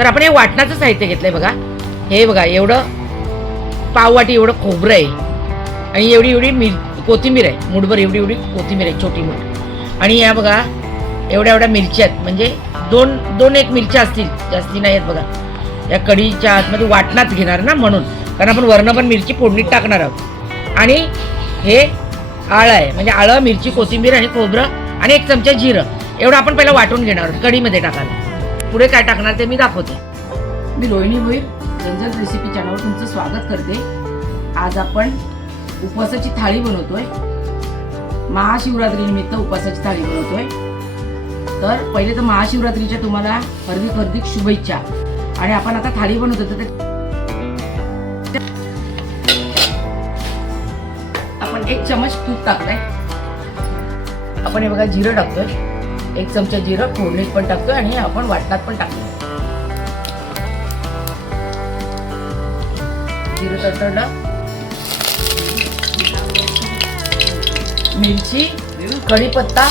तर आपण हे वाटणाचं साहित्य घेतलंय बघा. हे बघा एवढं पाववाटी एवढं खोबरं आहे. आणि एवढी एवढी मिर कोथिंबीर आहे. मुठभर एवढी एवढी कोथिंबीर आहे छोटी मोठी. आणि या बघा एवढ्या एवढ्या मिरच्या आहेत. म्हणजे दोन दोन एक मिरच्या असतील. जास्ती नाही आहेत बघा. या कढीच्या आतमध्ये वाटणात घेणार ना म्हणून. कारण आपण वरणं पण मिरची फोडणीत टाकणार आहोत. आणि हे आळं आहे. म्हणजे आळं मिरची कोथिंबीर आणि खोबरं आणि एक चमचा जिरं. एवढं आपण पहिलं वाटून घेणार आहोत. कढीमध्ये टाकायला. पुढे काय टाकणार ते मी दाखवते. मी रोहिणी भोईर जनजन रेसिपी चॅनलवर तुमचं स्वागत करते. आज आपण उपवासाची थाळी बनवतोय. महाशिवरात्रीनिमित्त उपवासाची थाळी बनवतोय. तर पहिले तर महाशिवरात्रीच्या तुम्हाला हार्दिक हार्दिक शुभेच्छा. आणि आपण आता थाळी बनवतो तर ते- आपण एक चमच तूप टाकलाय आपण हे बघा जिरं टाकतोय. एक चमचा जिरं फोडणीत पण टाकतोय आणि आपण वाटणात पण टाकतोय. जिरं तडतडलं. मिरची कढीपत्ता.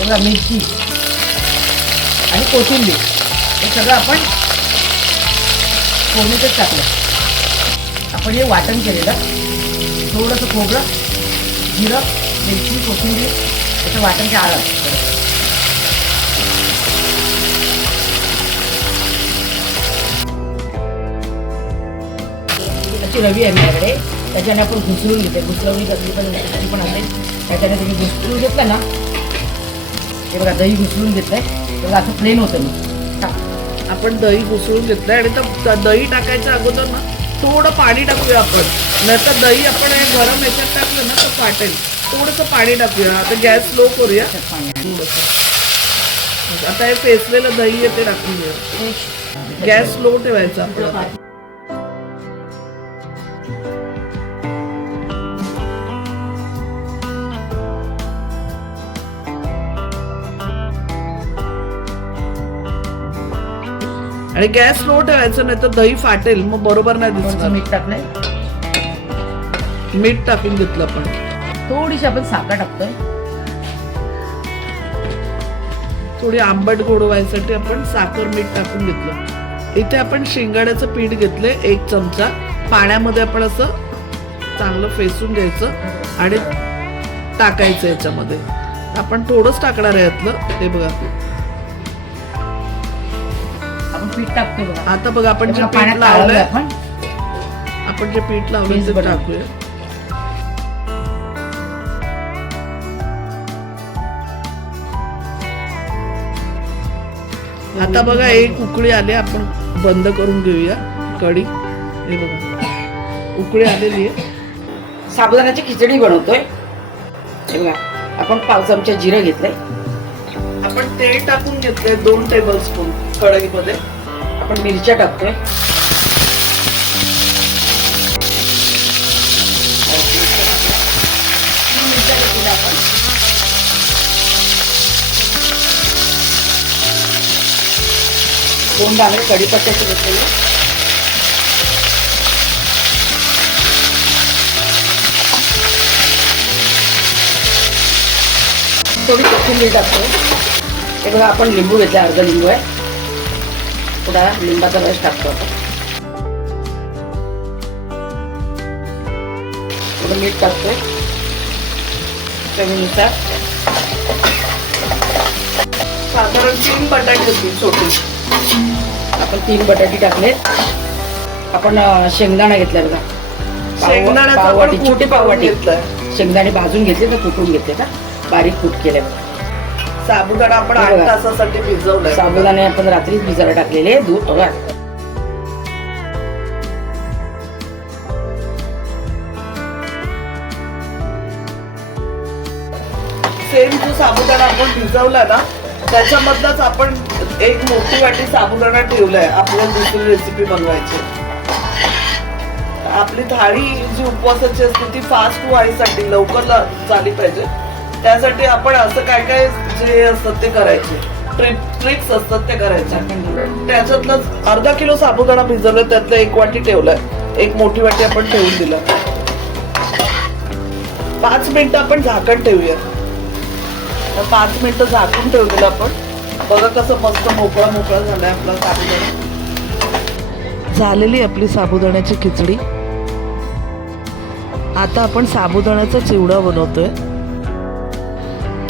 बघा मिरची. आणि कोथिंबीर. हे सगळं आपण फोडणीतच टाकलं. आपण हे वाटण केलेलं. थोडंसं खोबरं जिरं मिरची कोथिंबीर याचं वाटण ते आलं त्याची रवी आहे माझ्याकडे. त्याच्याने आपण घुसळून घेते घुसळवणी कसली पण पण असेल. त्याच्याने तुम्ही घुसळून घेतलं ना हे बघा दही घुसळून आहे असं प्लेन होतं आपण दही घुसळून घेतलंय आणि त्या दही टाकायच्या अगोदर ना थोडं पाणी टाकूया आपण. नाहीतर दही आपण हे गरम याच्यात टाकलं ना तर फाटेल. थोडंसं पाणी टाकूया. आता गॅस स्लो करूया. आता हे फेसलेलं दही आहे ते टाकून घेऊया गॅस स्लो ठेवायचा आपला आणि गॅस स्लो ठेवायचं नाही तर दही फाटेल मग बरोबर नाही थोडंसं दिसणार. मीठ टाकलंय. मीठ टाकून घेतलं आपण. थोडीशी आपण साखर टाकतोय. थोडी आंबट गोड व्हायसाठी आपण साखर मीठ टाकून घेतलं. इथे आपण शेंगाड्याचं पीठ घेतलंय एक चमचा. पाण्यामध्ये आपण असं चांगलं फेसून घ्यायचं आणि टाकायचं याच्यामध्ये. आपण थोडंच टाकणार आहे यातलं ते बघा. पीठ टाकतोय बघा. आता बघा आपण जे पीठ लावलंय आपण आपण जे पीठ लावलंय पीठ ते. टाकूया. आता बघा एक उकळी आली आपण बंद करून घेऊया कढी. हे बघा. उकळी आलेली आहे. साबुदाण्याची खिचडी बनवतोय. हे बघा आपण पाव चमचा जिरं घेतलंय. आपण तेल टाकून घेतलंय दोन टेबल स्पून कढईमध्ये. आपण मिरच्या टाकतोय. दोन दाणे कढीपत्त्याचे घेतलेले थोडी कोथिंबीर टाकतो हे। बघा लिंबू घेतले अर्ध लिंबू आहे थोडा लिंबाचा रस टाकतो थोडं मीठ टाकतोय चवीनुसार साधारण तीन बटाटे होतील छोटे आपण तीन बटाटे टाकले आपण शेंगदाणा घेतलाय बघा। शेंगदाण्याचा पाववाटी छोटी पाववाटी. शेंगदाणे भाजून घेतले तर कुटून घेतले का? बारीक कूट केले बघा. साबुदाणा आपण आठ. तासासाठी भिजवलाय. साबुदाणे आपण रात्रीच भिजायला टाकलेले दूध थोडा सेम जो साबुदाणा आपण भिजवला ना त्याच्यामधलाच आपण एक मोठी वाटी साबुदाणा ठेवलाय. आपल्याला दुसरी रेसिपी बनवायची. आपली थाळी जी उपवासाची असते ती फास्ट व्हायसाठी लवकर ला- झाली पाहिजे. त्यासाठी आपण असं काय काय जे असतात ते करायचे. ट्रिक्स असतात ते करायच्या त्याच्यातलं अर्धा किलो साबुदाणा भिजवलं त्यातलं एक वाटी ठेवलंय एक मोठी वाटी आपण ठेवून दिला. पाच मिनिटं आपण झाकण ठेवूया. पाच मिनिटं झाकून ठेवलेलं आपण. बघा कसं मस्त मोकळा मोकळा झालाय आपला साबुदाणा. झालेली आपली साबुदाण्याची खिचडी. आता आपण साबुदाण्याचा चिवडा बनवतोय.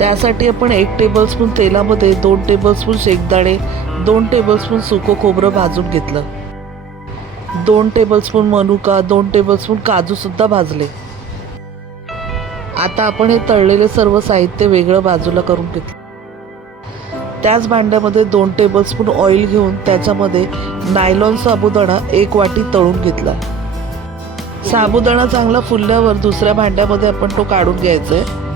त्यासाठी आपण एक टेबलस्पून तेलामध्ये दोन टेबलस्पून शेंगदाणे दोन टेबलस्पून सुकं खोबरं भाजून घेतलं. दोन टेबलस्पून मनुका दोन टेबलस्पून काजूसुद्धा भाजले. आता आपण हे तळलेले सर्व साहित्य वेगळं बाजूला करून घेतलं. त्याच भांड्यामध्ये दोन टेबलस्पून ऑइल घेऊन त्याच्यामध्ये नायलॉन साबुदाणा एक वाटी तळून घेतला. साबुदाणा चांगला फुलल्यावर दुसऱ्या भांड्यामध्ये आपण तो काढून घ्यायचा आहे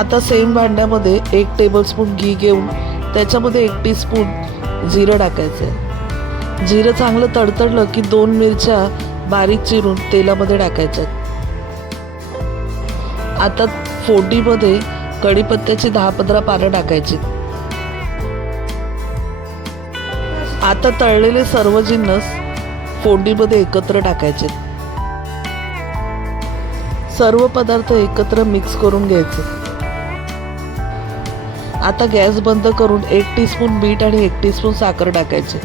आता सेम भांड्यामध्ये एक टेबलस्पून घी घेऊन त्याच्यामध्ये एक टीस्पून जिरं टाकायचं आहे. जिरं चांगलं तडतडलं की दोन मिरच्या बारीक चिरून तेलामध्ये टाकायच्या आता फोडीमध्ये कढीपत्त्याची दहा पंधरा पानं टाकायची आता तळलेले सर्व जिन्नस फोडीमध्ये एकत्र टाकायचे सर्व पदार्थ एकत्र मिक्स करून घ्यायचे आता गॅस बंद करून एक टीस्पून मीठ आणि एक टीस्पून साखर टाकायचे.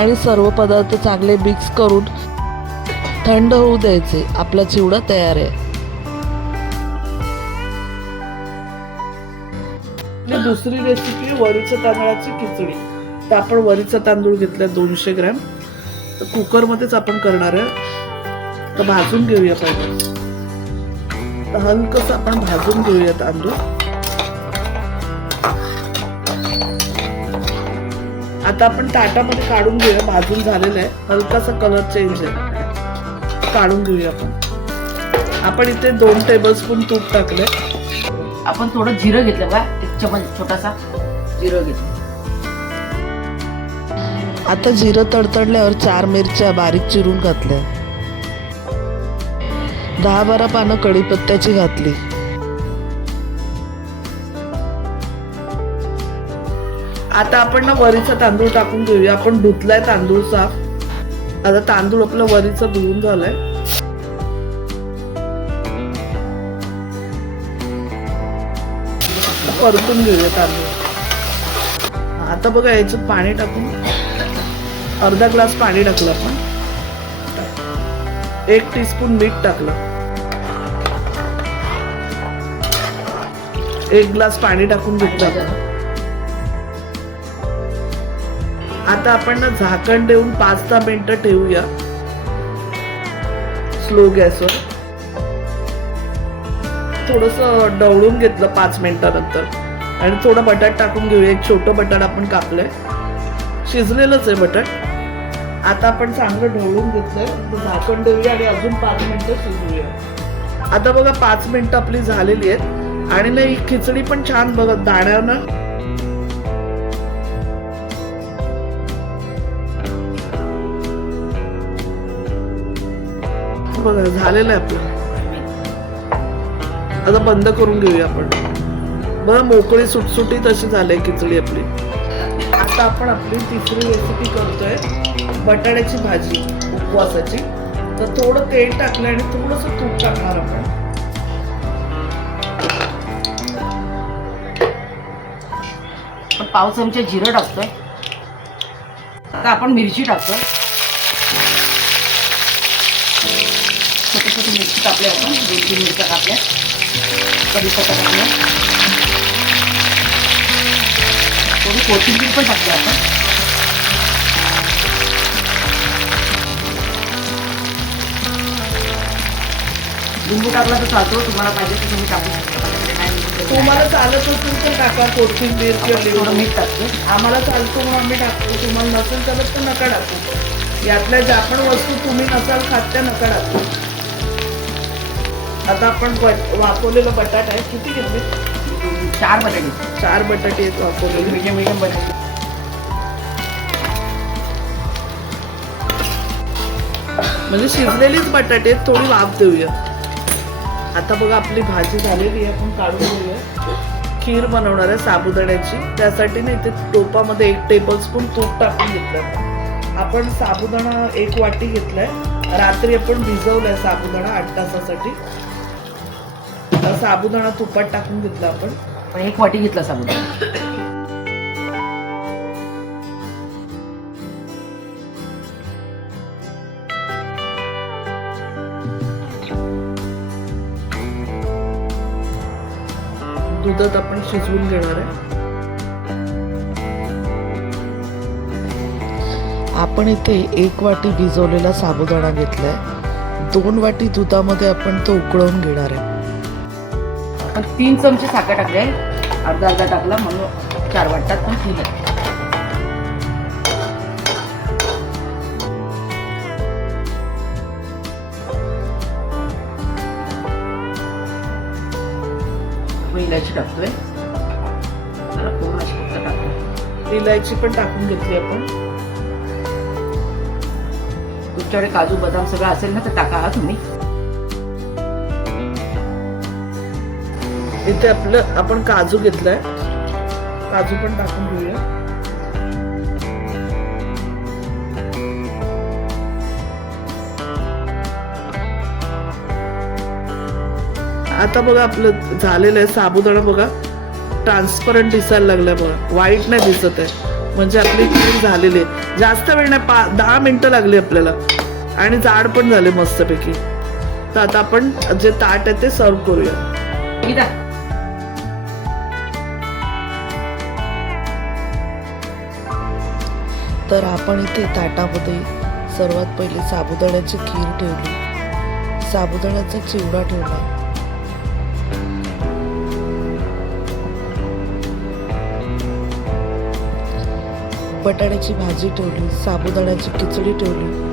आणि सर्व पदार्थ चांगले मिक्स करून थंड होऊ द्यायचे. आपला चिवडा तयार आहे. दुसरी रेसिपी वरीचं तांदळाची खिचडी. तर आपण वरीचा तांदूळ घेतला दोनशे ग्रॅम. तर कुकरमध्येच आपण करणार आहे. तर भाजून घेऊया पाहिजे हलकस आपण भाजून घेऊया तांदूळ आता आपण ताटामध्ये काढून घेऊया भाजून झालेलं आहे. हलकासा कलर चेंज आहे. काढून घेऊया आपण. आपण इथे दोन टेबलस्पून तूप टाकले आपण थोडं जिरं घेतलं बघा एक चमच छोटासा जिरं घेतलं. आता जिरं तडतडल्यावर चार मिरच्या बारीक चिरून घातल्या. दहा बारा पानं कढीपत्त्याची घातली. आता आपण ना वरीचा तांदूळ टाकून घेऊया. आपण धुतलाय तांदूळ साफ आता तांदूळ आपलं वरीचं धुवून झालंय. परतून घेऊया तांदूळ. आता बघा याच्यात पाणी टाकून. अर्धा ग्लास पाणी टाकलं आपण. एक टीस्पून मीठ टाकलं. एक ग्लास पाणी टाकून घेतलं. आता आपण ना झाकण देऊन पाच दहा मिनिटं ठेवूया. स्लो गॅसवर थोडस डवळून घेतलं पाच मिनिटानंतर. आणि थोडं बटाट टाकून घेऊया. एक छोटं बटाट आपण कापलंय. शिजलेलंच आहे बटाट. आता आपण चांगलं ढवळून घेतलंय. झाकण देऊया आणि अजून पाच मिनिटं शिजवूया आता बघा पाच मिनिटं आपली झालेली आहेत. आणि नाही खिचडी पण छान बघत दाण्यानं. बघा झालेलं आहे आपलं. आता बंद करून घेऊया आपण. बघा मोकळी सुटसुटीत अशी झाली खिचडी आपली. आता आपण आपली तिसरी रेसिपी करतोय बटाट्याची भाजी उपवासाची. तर थोडं तेल टाकलं आणि थोडंसं तूप टाकणार आपण. आपण पाव चमचा जिरं टाकतोय. आता आपण मिरची टाकतोय. छोटे छोटे मिरची टाकले आपण. दोन तीन मिरच्या टाकल्या कढीपत्ता टाकल्या थोडी कोथिंबीर पण टाकली आपण. लिंबू टाकला तर चालतो. तुम्हाला पाहिजे तर तुम्ही टाकू शकता. तुम्हाला चालत असेल तर टाका कोथिंबीर थोडं लिंबू. मीठ टाकते आम्हाला चालतो म्हणून आम्ही टाकतो. तुम्हाला नसेल चालत तर नका टाकू. यातल्या ज्या पण वस्तू तुम्ही नसाल खात त्या नका टाकू. आता आपण बट- वाफवलेला बटाटा आहे. किती घेतले? चार बटाटे. चार बटाटे आहेत वाफवलेले. मीडियम मीडियम बटाटे. म्हणजे शिजलेलीच बटाटे थोडी वाफ देऊया. आता बघा आपली भाजी झालेली आहे आपण काढून घेऊया. खीर बनवणार आहे साबुदाण्याची. त्यासाठी ना इथे टोपामध्ये एक टेबल स्पून तूप टाकून घेतलं आपण. साबुदाणा एक वाटी घेतलाय. रात्री आपण भिजवलाय साबुदाणा आठ तासासाठी. साबुदाणा तुपात टाकून घेतला आपण. एक वाटी घेतला साबुदाणा. दुधात आपण शिजवून घेणार आहे. आपण इथे एक वाटी भिजवलेला साबुदाणा घेतलाय. दोन वाटी दुधामध्ये आपण तो उकळवून घेणार आहे. तीन चमचे साखर टाकले अर्धा अर्धा टाकला म्हणून चार वाटतात पण ठीक आहे इलायची टाकतोय. पूर्ण फक्त टाकतोय इलायची पण टाकून घेतली आपण. तुमच्याकडे काजू बदाम सगळं असेल ना तर टाका हा तुम्ही. इथे आपलं आपण काजू घेतलाय. काजू पण टाकून घेऊया. आता बघा आपलं झालेलं आहे साबुदाणा बघा. ट्रान्सपरंट दिसायला लागलाय बघा. वाईट नाही दिसत आहे. म्हणजे आपली खीर झालेली आहे. जास्त वेळ नाही पा दहा मिनिटं लागली आपल्याला. आणि जाड पण झाले मस्तपैकी. तर आता आपण जे ताट आहे ते सर्व करूया. तर आपण इथे ताटामध्ये सर्वात पहिले साबुदाण्याची खीर ठेवली. साबुदाण्याचा चिवडा ठेवला. बटाट्याची भाजी ठेवली साबुदाण्याची खिचडी ठेवली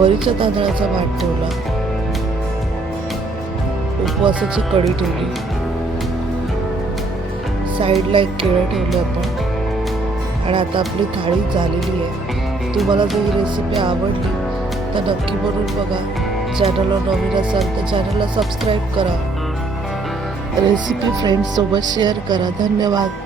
वरीच्या तांदळाचा भात ठेवला उपवासाची कढी ठेवली. साईडला एक केळं ठेवलं आपण. आणि आता आपली थाळी झालेली आहे. तुम्हाला जर ही रेसिपी आवडली तर नक्की बनवून बघा. चॅनलवर नवीन असाल तर चॅनलला सबस्क्राईब करा. रेसिपी फ्रेंड्ससोबत शेअर करा. धन्यवाद.